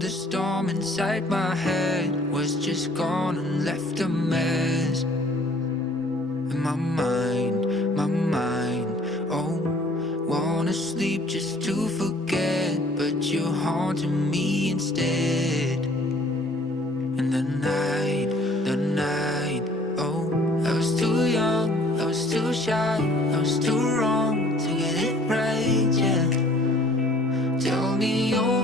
the storm inside my head was just gone and left a mess. And my mind, oh, wanna sleep just to forget, but you're haunting me instead. And the night, oh, I was too young, I was too shy, I was too wrong to get it right, yeah. Tell me you're